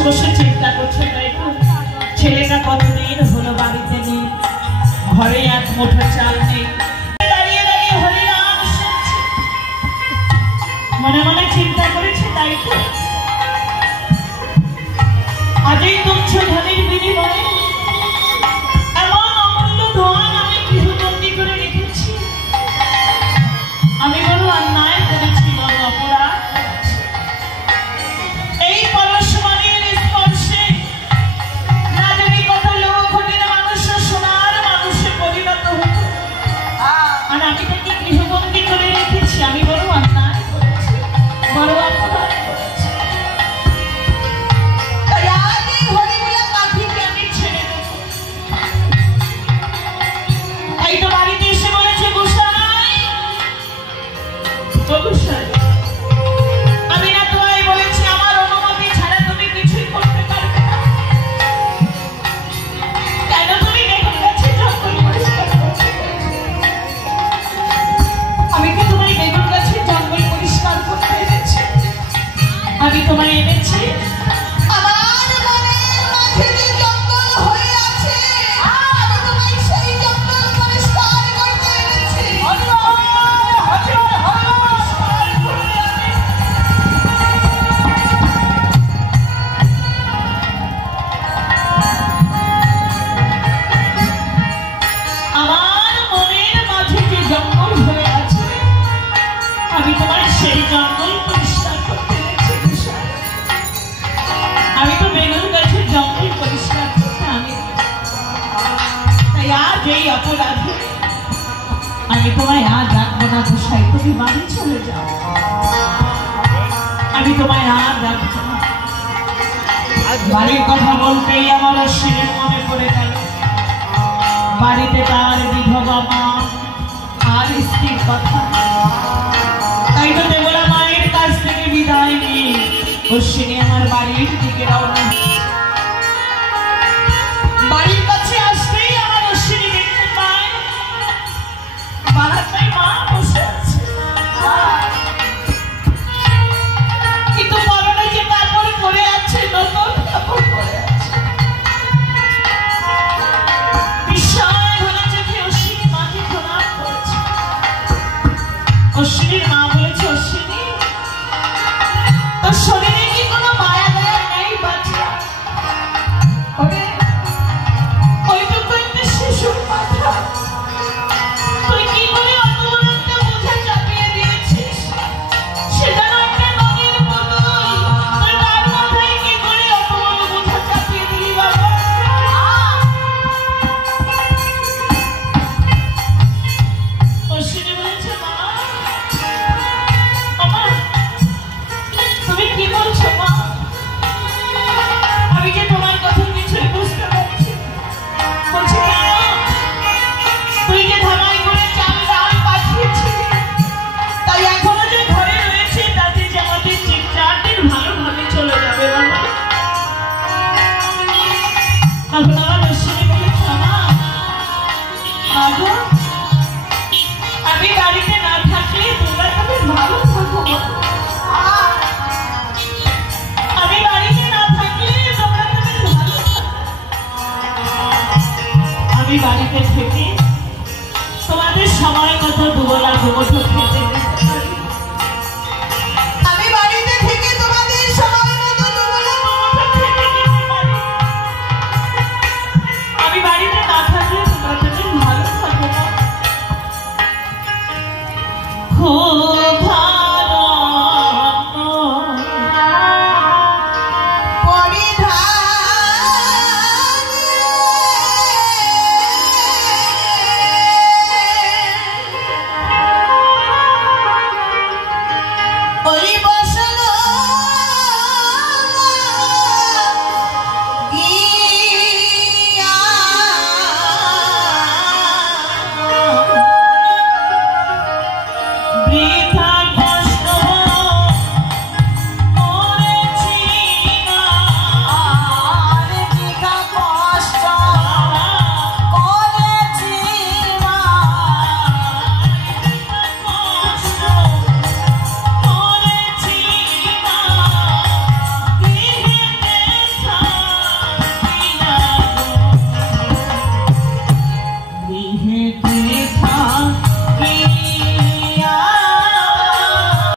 বসে বসে চিন্তা করছে তাই তো ছেলেটা কতদিন হলো বাড়িতে নেই, ঘরে এক মুঠো চাল নেই, দাঁড়িয়ে দাঁড়িয়ে হরিনাম শুনছে, মনে মনে চিন্তা করেছে তাই তো আজই তুচ্ছ ধনের বিনিময়ে এমন অমূল্য ধন আমি গৃহবন্দী করে রেখেছি। আমি বড় অন্যায় করেছি, বড় অপরাধ করেছি। এই পরশমণির স্পর্শে না যদি কত লোক ঘটির মানুষ সোনার মানুষে পরিণত হতো, আর আমি তাকে গৃহবন্দী করে রেখেছি। আমি বড় অন্যায় করেছি, বড় অপরাধ করেছি। তাই আজ এই হরিমুলা পাখিকে আমি ছেড়ে দেব। তাই তো বাড়িতে এসে বলেছে গোসাই, ও গোসাই, আমি না তোমায় বলেছি আমার অনুমতি ছাড়া তুমি কিছুই করতে পারবে না। কেন তুমি দেখে গেছে জঙ্গল পরিষ্কার করতে? আমি কি তোমায় বেগুন গাছে জঙ্গল পরিষ্কার করতে এনেছি? আমি তোমায় এনেছি আমার মনের মাঝে যে জঙ্গল হয়ে আছে, আমি তোমায় সেই জঙ্গল পরিষ্কার করতে এনেছি। আমার মনের মাঝে যে জঙ্গল হয়ে আছে, আমি তোমার সেই জঙ্গল পরিষ্কার করতে এনেছি। আমি তো বেগুন গাছের জঙ্গল পরিষ্কার করতে আমি, তাই আজ এই অপরাধে আমি তোমায় আজ রাখবো না গোসাই, তুমি বাড়ি চলে যাও। আমি তোমায় আর রাখবো না। বাড়ির কথা বলতেই আমার অশ্বিনীর মনে পড়ে গেল বাড়িতে তার বিধবা মা আর স্ত্রীর কথা। তাই তো দেবলা মায়ের কাছ থেকে বিদায় নিয়ে অশ্বিনী আমার বাড়ির দিকে রওনা। বাড়ির কাছে আসতেই আমার অশ্বিনী দেখতে পায় বারান্দায় মা বসে আছে, কিন্তু পরনে যে কাপড় পরে আছে, নতুন কাপড় পরে আছে। বিস্ময় ভরা চোখে অশ্বিনী মাকে প্রণাম করছে। অশ্বিনীর মা বলেছে, অশ্বিনী, তোর শরীরে কি কোনো মায়া দয়া নেই বাচ্চা? ওরে, ওইটুকু একটা শিশুর মাথা, তুই কি করে অত বড় একটা বোঝা চাপিয়ে দিয়েছিস? সেটা না একটা নদীর পুতুল, তুই তার মাথায় কি করে অত বড় বোঝা চাপিয়ে দিলি বাবা? অশ্বিনী বলেছে, মা, মা, তুমি কি বলছো মা? আমি যে তোমার কথা কিছুই বুঝতে পারছি না। বলছে, কেন? তুই যে ধামাই করে চাল ডাল পাঠিয়েছিলি, তাই এখনো যে ঘরে রয়েছে তাতে যে আমাদের 4 দিন ভালোভাবে চলে যাবে বাবা। তখন আমার অশ্বিনী বলেছে, মা, আমি বাড়িতে না থাকলে তোমরা তবে ভালো থাকো। আমি বাড়িতে না থাকলে তোমরা তবে ভালো থাকো। আমি বাড়িতে থেকে তোমাদের সময় মতো দুবেলা দুমুঠো খেতে